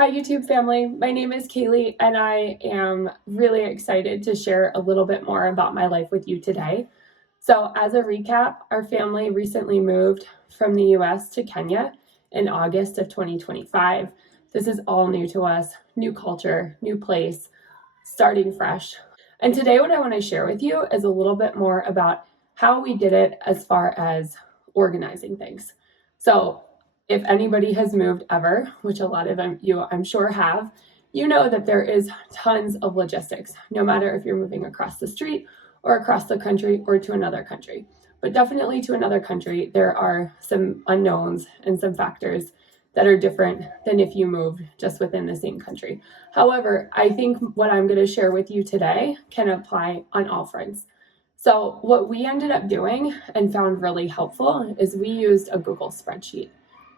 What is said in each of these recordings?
Hi YouTube family, my name is Kaylie and I am really excited to share a little bit more about my life with you today. So as a recap, our family recently moved from the US to Kenya in August of 2025. This is all new to us, new culture, new place, starting fresh. And today what I want to share with you is a little bit more about how we did it as far as organizing things. So if anybody has moved ever, which a lot of you I'm sure have, you know that there is tons of logistics, no matter if you're moving across the street or across the country or to another country. But definitely to another country, there are some unknowns and some factors that are different than if you moved just within the same country. However, I think what I'm going to share with you today can apply on all fronts. So what we ended up doing and found really helpful is we used a Google spreadsheet.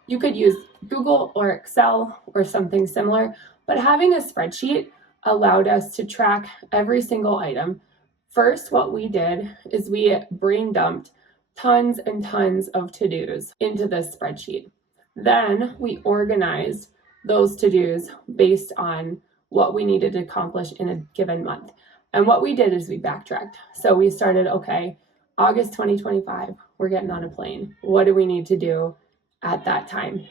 You could use Google or Excel or something similar, but having a spreadsheet allowed us to track every single item. First, what we did is we brain dumped tons and tons of to-dos into this spreadsheet. Then we organized those to-dos based on what we needed to accomplish in a given month. And what we did is we backtracked. So we started, okay, August 2025, we're getting on a plane. What do we need to do at that time?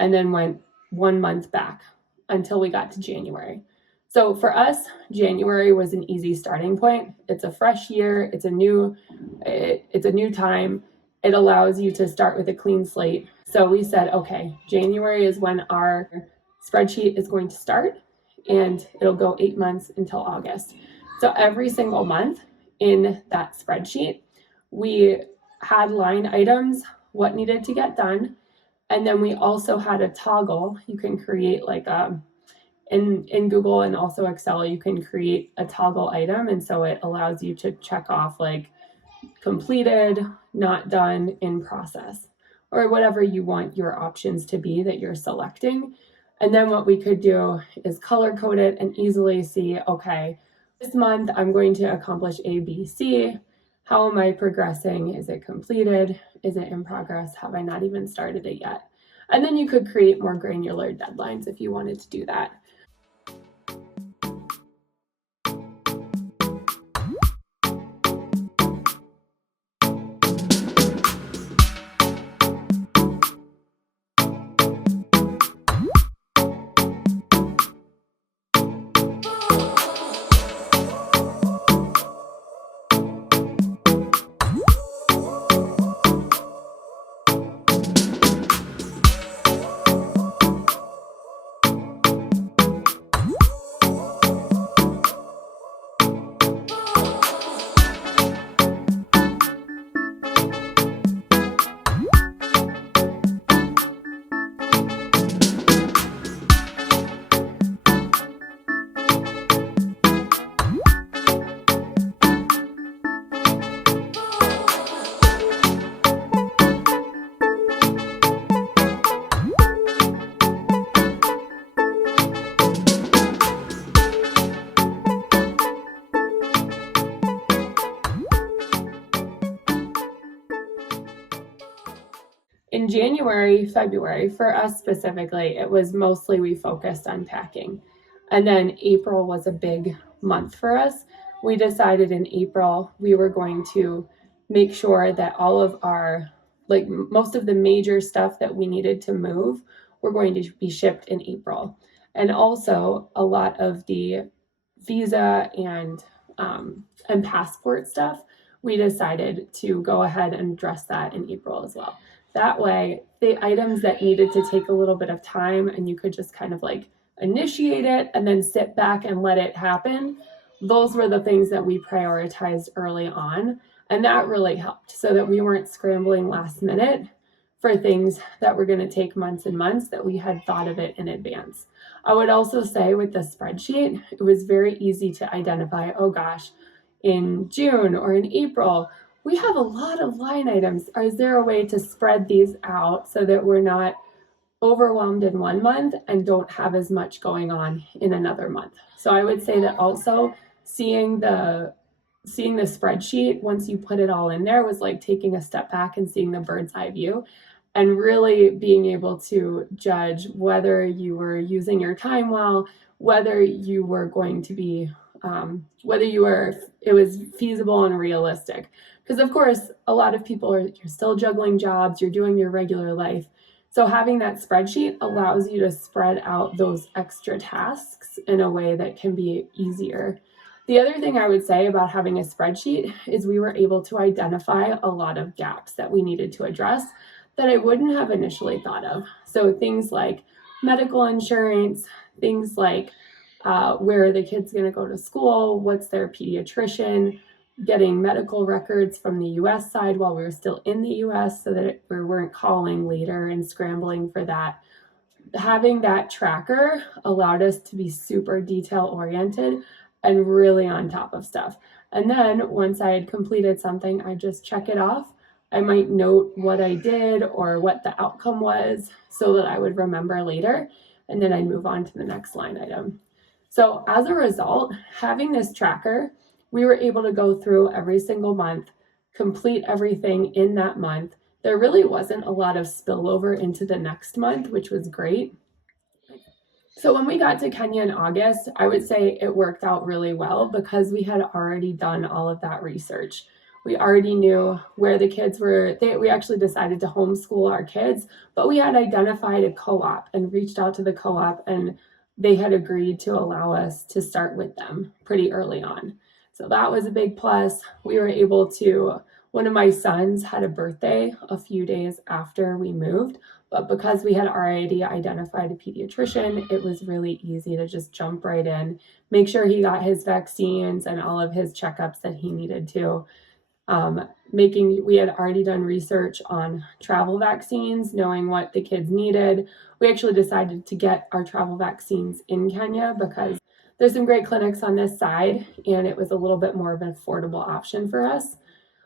And then went 1 month back until we got to January. So for us, January was an easy starting point. It's a fresh year. It's a new time. It allows you to start with a clean slate. So we said, okay, January is when our spreadsheet is going to start, and it'll go 8 months until August. So every single month in that spreadsheet, we had line items, what needed to get done. And then we also had a toggle. You can create in Google and also Excel, you can create a toggle item. And so it allows you to check off like completed, not done, in process, or whatever you want your options to be that you're selecting. And then what we could do is color code it and easily see, okay, this month I'm going to accomplish A, B, C. How am I progressing? Is it completed? Is it in progress? Have I not even started it yet? And then you could create more granular deadlines if you wanted to do that. In January, February, for us specifically, it was mostly we focused on packing. And then April was a big month for us. We decided in April we were going to make sure that all of our, like most of the major stuff that we needed to move were going to be shipped in April. And also a lot of the visa and passport stuff, we decided to go ahead and address that in April as well. That way, the items that needed to take a little bit of time and you could just kind of like initiate it and then sit back and let it happen, those were the things that we prioritized early on. And that really helped so that we weren't scrambling last minute for things that were going to take months and months, that we had thought of it in advance. I would also say with the spreadsheet, it was very easy to identify, oh gosh, in June or in April, we have a lot of line items. Is there a way to spread these out so that we're not overwhelmed in 1 month and don't have as much going on in another month? So I would say that also seeing the spreadsheet, once you put it all in there, was like taking a step back and seeing the bird's eye view. and really being able to judge whether you were using your time well, whether you were going to be, it was feasible and realistic. Because of course, a lot of people you're still juggling jobs, you're doing your regular life. So having that spreadsheet allows you to spread out those extra tasks in a way that can be easier. The other thing I would say about having a spreadsheet is we were able to identify a lot of gaps that we needed to address that I wouldn't have initially thought of. So things like medical insurance, things like where are the kids going to go to school, what's their pediatrician, getting medical records from the US side while we were still in the US so that we weren't calling later and scrambling for that. Having that tracker allowed us to be super detail oriented and really on top of stuff. And then once I had completed something, I just check it off. I might note what I did or what the outcome was so that I would remember later, and then I'd move on to the next line item. So as a result, having this tracker, we were able to go through every single month, complete everything in that month. There really wasn't a lot of spillover into the next month, which was great. So when we got to Kenya in August, I would say it worked out really well because we had already done all of that research. We already knew where the kids were. We actually decided to homeschool our kids, but we had identified a co-op and reached out to the co-op, and they had agreed to allow us to start with them pretty early on. So that was a big plus. We were able to, one of my sons had a birthday a few days after we moved, but because we had already identified a pediatrician, it was really easy to just jump right in, make sure he got his vaccines and all of his checkups that he needed to. We had already done research on travel vaccines, knowing what the kids needed. We actually decided to get our travel vaccines in Kenya because there's some great clinics on this side, and it was a little bit more of an affordable option for us.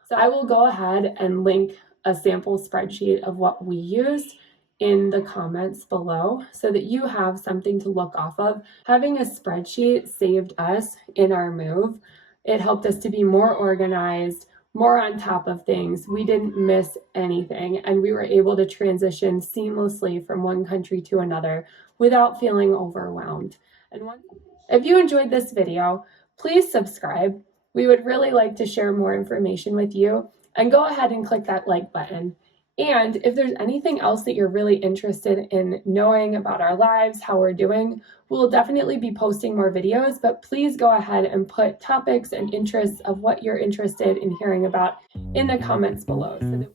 So I will go ahead and link a sample spreadsheet of what we used in the comments below so that you have something to look off of. Having a spreadsheet saved us in our move. It helped us to be more organized, more on top of things. We didn't miss anything, and we were able to transition seamlessly from one country to another without feeling overwhelmed. If you enjoyed this video, please subscribe. We would really like to share more information with you, and go ahead and click that like button. And if there's anything else that you're really interested in knowing about our lives, how we're doing, we'll definitely be posting more videos, but please go ahead and put topics and interests of what you're interested in hearing about in the comments below so that